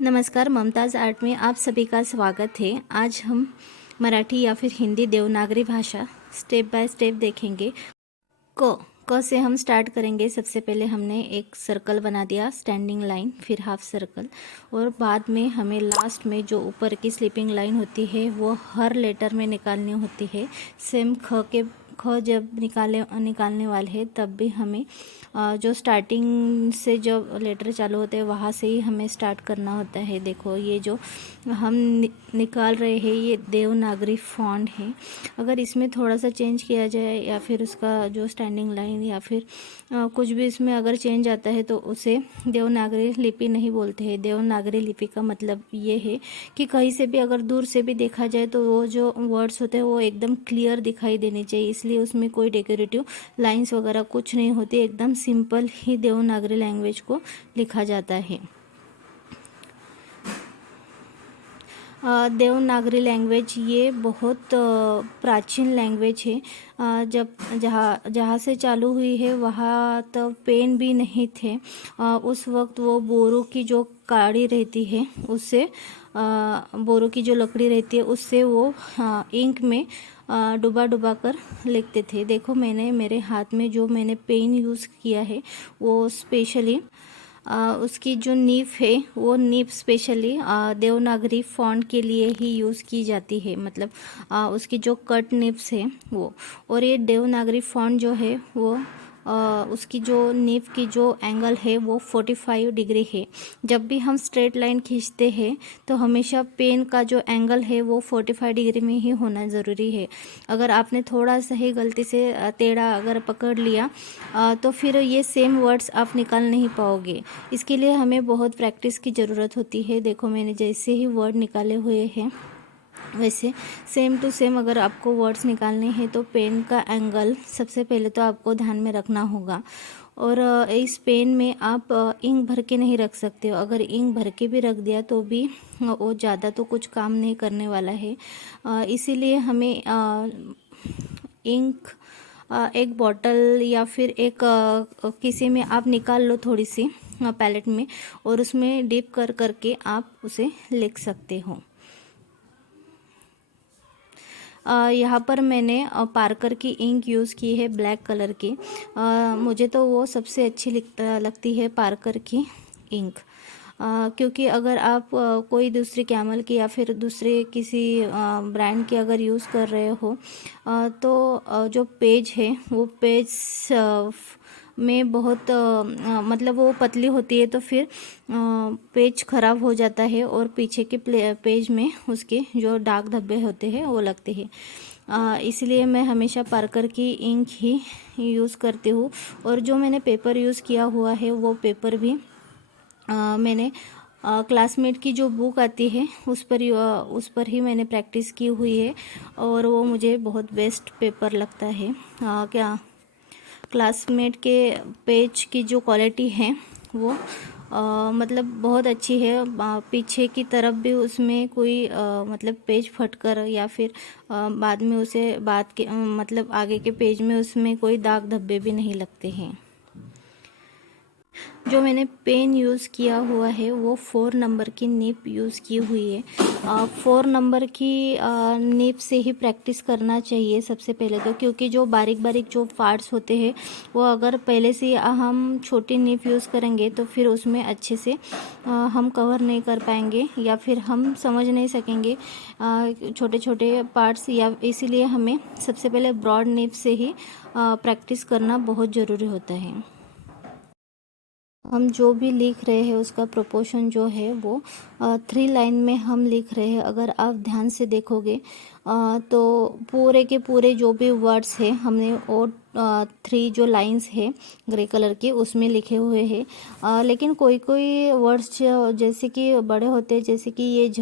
नमस्कार, मुमताज़ आर्ट में आप सभी का स्वागत है। आज हम मराठी या फिर हिंदी देवनागरी भाषा स्टेप बाय स्टेप देखेंगे। क से हम स्टार्ट करेंगे। सबसे पहले हमने एक सर्कल बना दिया, स्टैंडिंग लाइन, फिर हाफ सर्कल, और बाद में हमें लास्ट में जो ऊपर की स्लीपिंग लाइन होती है वो हर लेटर में निकालनी होती है। सेम ख जब निकालने वाले हैं तब भी हमें जो स्टार्टिंग से जो लेटर चालू होते हैं वहाँ से ही हमें स्टार्ट करना होता है। देखो, ये जो हम निकाल रहे हैं ये देवनागरी फॉन्ट है। अगर इसमें थोड़ा सा चेंज किया जाए या फिर उसका जो स्टैंडिंग लाइन या फिर कुछ भी इसमें अगर चेंज आता है तो उसे देवनागरी लिपि नहीं बोलते हैं। देवनागरी लिपि का मतलब ये है कि कहीं से भी अगर दूर से भी देखा जाए तो वो जो वर्ड्स होते हैं वो एकदम क्लियर दिखाई देने चाहिए, इसलिए उसमें कोई डेकोरेटिव लाइंस वगैरह कुछ नहीं होती, एकदम सिंपल ही देवनागरी लैंग्वेज को लिखा जाता है। देवनागरी लैंग्वेज ये बहुत प्राचीन लैंग्वेज है। जब जहाँ से चालू हुई है वहाँ तब पेन भी नहीं थे। उस वक्त वो बोरों की जो काड़ी रहती है उससे, बोरों की जो लकड़ी रहती है उससे वो इंक में डुबा डुबा कर लिखते थे। देखो, मैंने मेरे हाथ में जो मैंने पेन यूज़ किया है वो स्पेशली उसकी जो नीफ है वो नीफ स्पेशली देवनागरी फॉन्ट के लिए ही यूज़ की जाती है। मतलब उसकी जो कट निप्स है वो, और ये देवनागरी फॉन्ट जो है वो उसकी जो नीफ की जो एंगल है वो 45 डिग्री है। जब भी हम स्ट्रेट लाइन खींचते हैं तो हमेशा पेन का जो एंगल है वो 45 डिग्री में ही होना ज़रूरी है। अगर आपने थोड़ा सा ही गलती से टेढ़ा अगर पकड़ लिया तो फिर ये सेम वर्ड्स आप निकाल नहीं पाओगे। इसके लिए हमें बहुत प्रैक्टिस की ज़रूरत होती है। देखो, मैंने जैसे ही वर्ड निकाले हुए हैं वैसे सेम टू सेम अगर आपको वर्ड्स निकालने हैं तो पेन का एंगल सबसे पहले तो आपको ध्यान में रखना होगा। और इस पेन में आप इंक भर के नहीं रख सकते हो। अगर इंक भर के भी रख दिया तो भी वो ज़्यादा तो कुछ काम नहीं करने वाला है। इसीलिए हमें इंक एक बॉटल या फिर एक किसी में आप निकाल लो थोड़ी सी पैलेट में, और उसमें डिप कर करके आप उसे लिख सकते हो। यहाँ पर मैंने पार्कर की इंक यूज़ की है, ब्लैक कलर की। मुझे तो वो सबसे अच्छी लगती है पार्कर की इंक। क्योंकि अगर आप कोई दूसरी कैमल की या फिर दूसरे किसी ब्रांड की अगर यूज़ कर रहे हो तो जो पेज है वो पेज में बहुत मतलब वो पतली होती है तो फिर पेज ख़राब हो जाता है और पीछे के पेज में उसके जो दाग धब्बे होते हैं वो लगते हैं। इसलिए मैं हमेशा पार्कर की इंक ही यूज़ करती हूँ। और जो मैंने पेपर यूज़ किया हुआ है वो पेपर भी मैंने क्लासमेट की जो बुक आती है उस पर ही मैंने प्रैक्टिस की हुई है, और वो मुझे बहुत बेस्ट पेपर लगता है। क्या क्लासमेट के पेज की जो क्वालिटी है वो मतलब बहुत अच्छी है। पीछे की तरफ भी उसमें कोई मतलब पेज फटकर या फिर बाद में उसे बाद के मतलब आगे के पेज में उसमें कोई दाग धब्बे भी नहीं लगते हैं। जो मैंने पेन यूज़ किया हुआ है वो 4 नंबर की निप यूज़ की हुई है। 4 नंबर की निप से ही प्रैक्टिस करना चाहिए सबसे पहले तो, क्योंकि जो बारीक बारीक जो पार्ट्स होते हैं वो अगर पहले से हम छोटी निप यूज़ करेंगे तो फिर उसमें अच्छे से हम कवर नहीं कर पाएंगे या फिर हम समझ नहीं सकेंगे छोटे छोटे पार्ट्स। या इसीलिए हमें सबसे पहले ब्रॉड निप से ही प्रैक्टिस करना बहुत ज़रूरी होता है। हम जो भी लिख रहे हैं उसका प्रोपोर्शन जो है वो 3 लाइन में हम लिख रहे हैं। अगर आप ध्यान से देखोगे तो पूरे के पूरे जो भी वर्ड्स हैं हमने वो 3 जो लाइंस है ग्रे कलर की उसमें लिखे हुए हैं। लेकिन कोई कोई वर्ड्स जैसे कि बड़े होते हैं, जैसे कि ये झ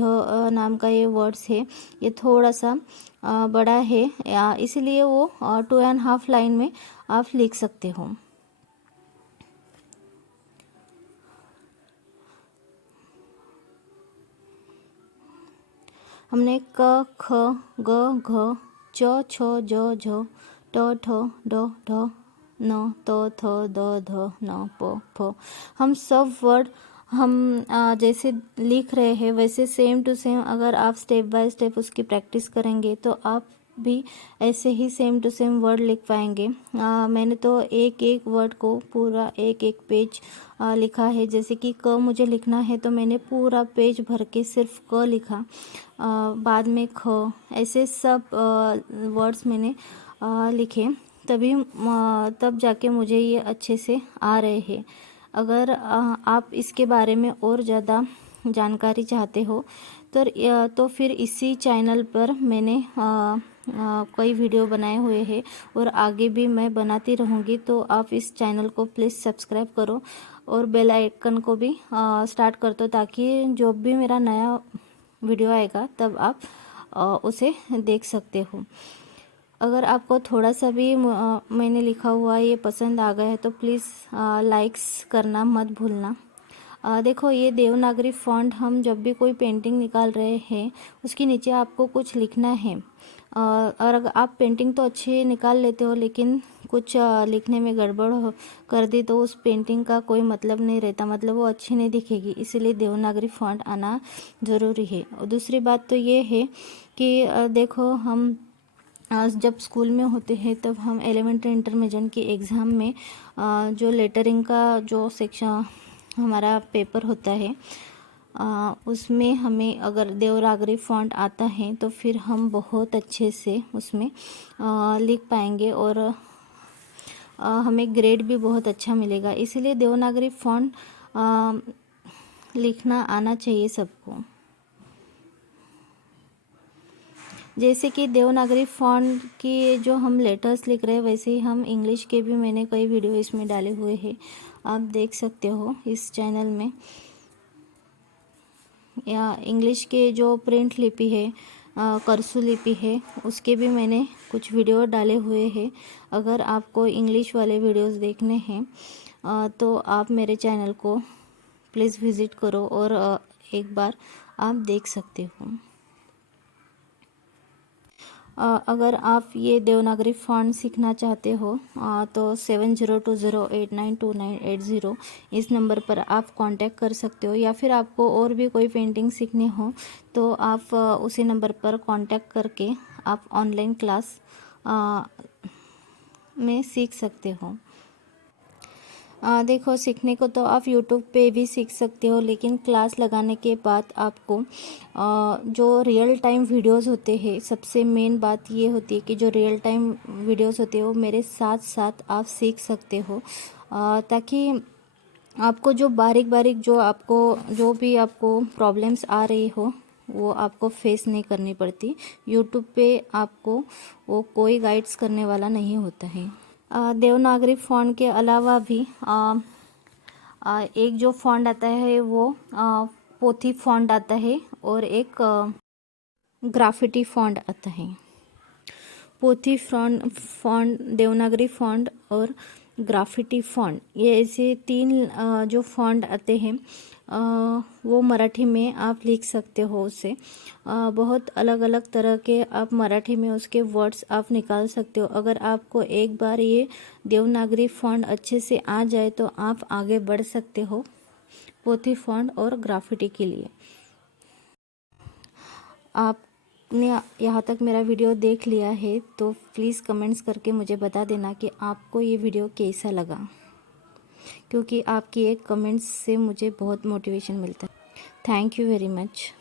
नाम का ये वर्ड्स है ये थोड़ा सा बड़ा है, इसलिए वो 2.5 लाइन में आप लिख सकते हो। हमने क ख ग घ च छ ज झ ट ठ ड ढ न त थ द ध न प फ हम सब वर्ड हम जैसे लिख रहे हैं वैसे सेम टू सेम अगर आप स्टेप बाय स्टेप उसकी प्रैक्टिस करेंगे तो आप भी ऐसे ही सेम टू सेम वर्ड लिख पाएंगे। मैंने तो एक एक वर्ड को पूरा एक एक पेज लिखा है। जैसे कि क मुझे लिखना है तो मैंने पूरा पेज भर के सिर्फ क लिखा, बाद में ख, ऐसे सब वर्ड्स मैंने लिखे, तभी तब जाके मुझे ये अच्छे से आ रहे हैं। अगर आप इसके बारे में और ज़्यादा जानकारी चाहते हो तो फिर इसी चैनल पर मैंने कई वीडियो बनाए हुए हैं और आगे भी मैं बनाती रहूँगी। तो आप इस चैनल को प्लीज़ सब्सक्राइब करो और बेल आइकन को भी स्टार्ट कर दो, ताकि जो भी मेरा नया वीडियो आएगा तब आप उसे देख सकते हो। अगर आपको थोड़ा सा भी मैंने लिखा हुआ ये पसंद आ गया है तो प्लीज़ लाइक्स करना मत भूलना। देखो ये देवनागरी फॉन्ट, हम जब भी कोई पेंटिंग निकाल रहे हैं उसके नीचे आपको कुछ लिखना है। और अगर आप पेंटिंग तो अच्छे निकाल लेते हो लेकिन कुछ लिखने में गड़बड़ कर दी तो उस पेंटिंग का कोई मतलब नहीं रहता, मतलब वो अच्छी नहीं दिखेगी। इसीलिए देवनागरी फॉन्ट आना ज़रूरी है। और दूसरी बात तो ये है कि देखो हम जब स्कूल में होते हैं तब हम एलिमेंट्री इंटरमीडिएट की एग्ज़ाम में जो लेटरिंग का जो सेक्शन हमारा पेपर होता है उसमें हमें अगर देवनागरी फॉन्ट आता है तो फिर हम बहुत अच्छे से उसमें लिख पाएंगे और हमें ग्रेड भी बहुत अच्छा मिलेगा। इसीलिए देवनागरी फॉन्ट लिखना आना चाहिए सबको। जैसे कि देवनागरी फॉन्ट की जो हम लेटर्स लिख रहे हैं वैसे ही हम इंग्लिश के भी मैंने कई वीडियो इसमें डाले हुए हैं, आप देख सकते हो इस चैनल में। या इंग्लिश के जो प्रिंट लिपि है, करसु लिपि है, उसके भी मैंने कुछ वीडियो डाले हुए हैं। अगर आपको इंग्लिश वाले वीडियोस देखने हैं तो आप मेरे चैनल को प्लीज़ विज़िट करो और एक बार आप देख सकते हो। अगर आप ये देवनागरी फॉन्ट सीखना चाहते हो तो 7020892980 इस नंबर पर आप कांटेक्ट कर सकते हो। या फिर आपको और भी कोई पेंटिंग सीखनी हो तो आप उसी नंबर पर कांटेक्ट करके आप ऑनलाइन क्लास में सीख सकते हो। देखो सीखने को तो आप यूट्यूब पे भी सीख सकते हो, लेकिन क्लास लगाने के बाद आपको जो रियल टाइम वीडियोस होते हैं, सबसे मेन बात ये होती है कि जो रियल टाइम वीडियोस होते हैं वो मेरे साथ साथ आप सीख सकते हो, ताकि आपको जो बारीक बारीक जो भी आपको प्रॉब्लम्स आ रही हो वो आपको फेस नहीं करनी पड़ती। यूट्यूब पे आपको वो कोई गाइड्स करने वाला नहीं होता है। देवनागरी फॉन्ट के अलावा भी एक जो फॉन्ट आता है वो पोथी फॉन्ट आता है और एक ग्राफिटी फॉन्ट आता है। पोथी फॉन्ट, देवनागरी फॉन्ट और ग्राफिटी फॉन्ट, ये ऐसे तीन जो फॉन्ट आते हैं वो मराठी में आप लिख सकते हो। उससे बहुत अलग अलग तरह के आप मराठी में उसके वर्ड्स आप निकाल सकते हो। अगर आपको एक बार ये देवनागरी फॉन्ट अच्छे से आ जाए तो आप आगे बढ़ सकते हो पोथी फॉन्ट और ग्राफिटी के लिए। आपने यहाँ तक मेरा वीडियो देख लिया है तो प्लीज़ कमेंट्स करके मुझे बता देना कि आपको ये वीडियो कैसा लगा, क्योंकि आपकी एक कमेंट्स से मुझे बहुत मोटिवेशन मिलता है। Thank you very much.